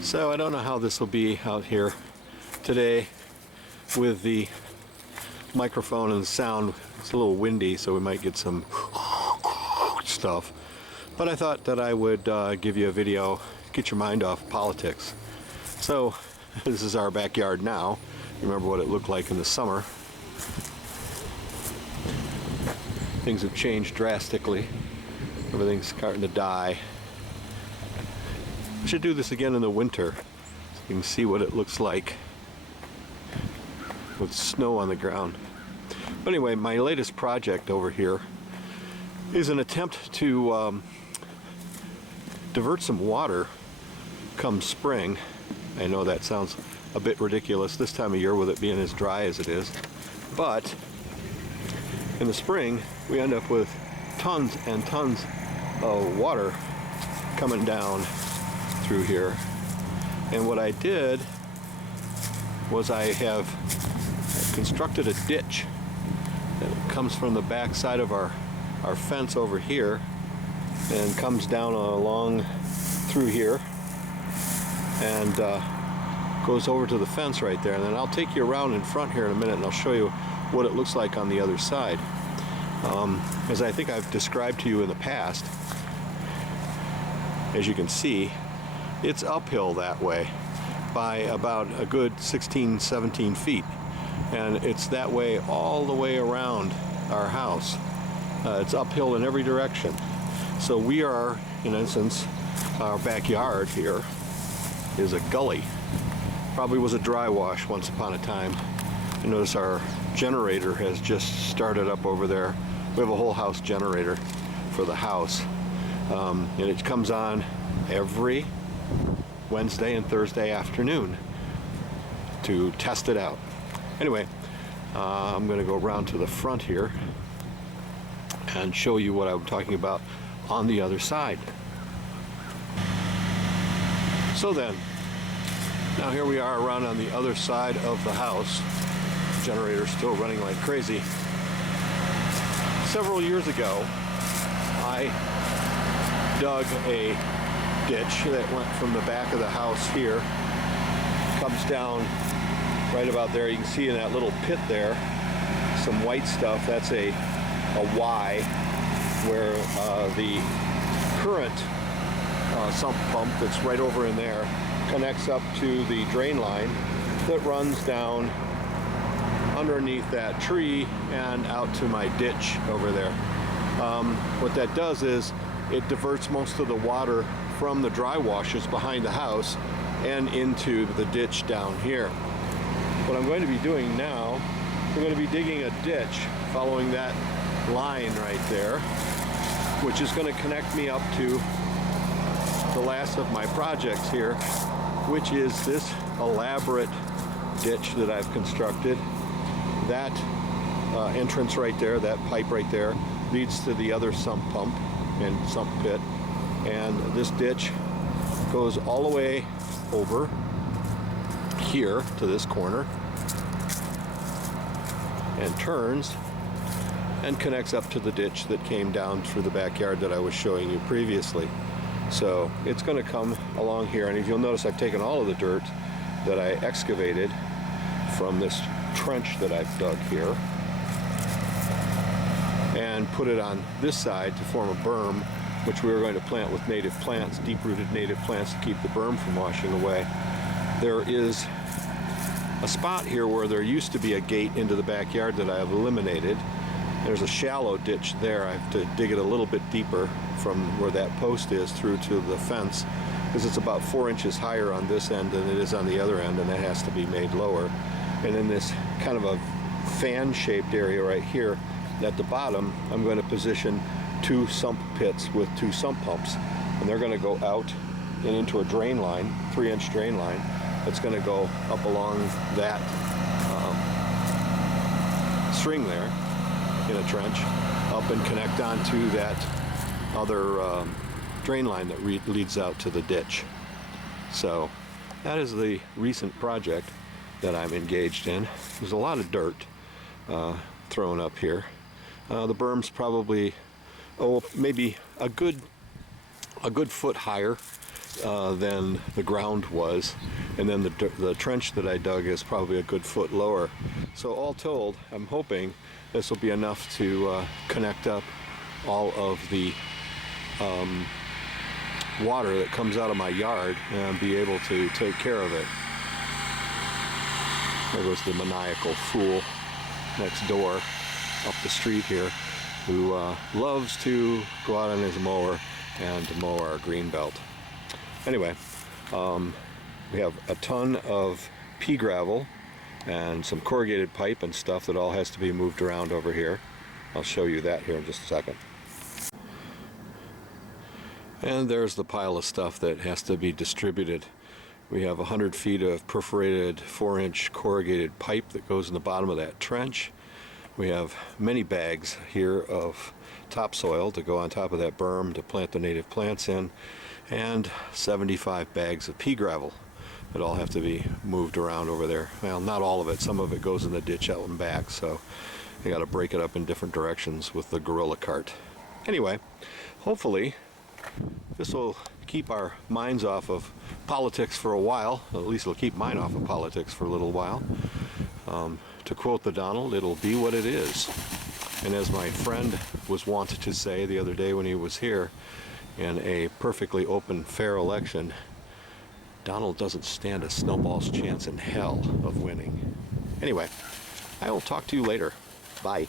So I don't know how this will be out here today with the microphone and the sound. It's a little windy, so we might get some stuff. But I thought that I would give you a video, get your mind off politics. So this is our backyard now. Remember what it looked like in the summer. Things have changed drastically. Everything's starting to die. I should do this again in the winter so you can see what it looks like with snow on the ground. But anyway, my latest project over here is an attempt to divert some water come spring. I know that sounds a bit ridiculous this time of year with it being as dry as it is, but in the spring we end up with tons and tons of water coming down through here. And what I did was I have constructed a ditch that comes from the back side of our fence over here and comes down along through here and goes over to the fence right there. And then I'll take you around in front here in a minute and I'll show you what it looks like on the other side. As I think I've described to you in the past, as you can see, it's uphill that way by about a good 16-17 feet, and it's that way all the way around our house. It's uphill in every direction. So we are, in essence, our backyard here is a gully. Probably was a dry wash once upon a time. You notice our generator has just started up over there. We have a whole house generator for the house, and it comes on every Wednesday and Thursday afternoon to test it out. Anyway, I'm going to go around to the front here and show you what I'm talking about on the other side. So then, now here we are around on the other side of the house. The generator's still running like crazy. Several years ago, I dug a ditch that went from the back of the house here, comes down right about there. You can see in that little pit there some white stuff. That's a Y where the current sump pump that's right over in there connects up to the drain line that runs down underneath that tree and out to my ditch over there. What that does is it diverts most of the water from the dry washes behind the house and into the ditch down here. What I'm going to be doing now, we're going to be digging a ditch following that line right there, which is going to connect me up to the last of my projects here, which is this elaborate ditch that I've constructed. That entrance right there, that pipe right there, leads to the other sump pump and sump pit. And this ditch goes all the way over here to this corner and turns and connects up to the ditch that came down through the backyard that I was showing you previously. So it's going to come along here, and if you'll notice, I've taken all of the dirt that I excavated from this trench that I've dug here and put it on this side to form a berm, which we were going to plant with native plants, deep-rooted native plants, to keep the berm from washing away. There is a spot here where there used to be a gate into the backyard that I have eliminated. There's a shallow ditch there. I have to dig it a little bit deeper from where that post is through to the fence, because it's about 4 inches higher on this end than it is on the other end, and that has to be made lower. And in this kind of a fan-shaped area right here at the bottom, I'm going to position 2 sump pits with 2 sump pumps, and they're going to go out and into a drain line, 3-inch drain line that's going to go up along that string there in a trench, up and connect onto that other drain line that leads out to the ditch. So that is the recent project that I'm engaged in. There's a lot of dirt thrown up here. The berm's probably maybe a good foot higher than the ground was, and then the trench that I dug is probably a good foot lower. So all told, I'm hoping this will be enough to connect up all of the water that comes out of my yard and be able to take care of it. There goes the maniacal fool next door up the street here, who loves to go out on his mower and mow our green belt. Anyway, we have a ton of pea gravel and some corrugated pipe and stuff that all has to be moved around over here. I'll show you that here in just a second. And there's the pile of stuff that has to be distributed. We have 100 feet of perforated 4-inch corrugated pipe that goes in the bottom of that trench. We have many bags here of topsoil to go on top of that berm to plant the native plants in, and 75 bags of pea gravel that all have to be moved around over there. Well, not all of it. Some of it goes in the ditch out and back, so you got to break it up in different directions with the gorilla cart. Anyway, hopefully this will keep our minds off of politics for a while. At least it'll keep mine off of politics for a little while. To quote the Donald, it'll be what it is. And as my friend was wont to say the other day when he was here, in a perfectly open, fair election, Donald doesn't stand a snowball's chance in hell of winning. Anyway, I will talk to you later. Bye.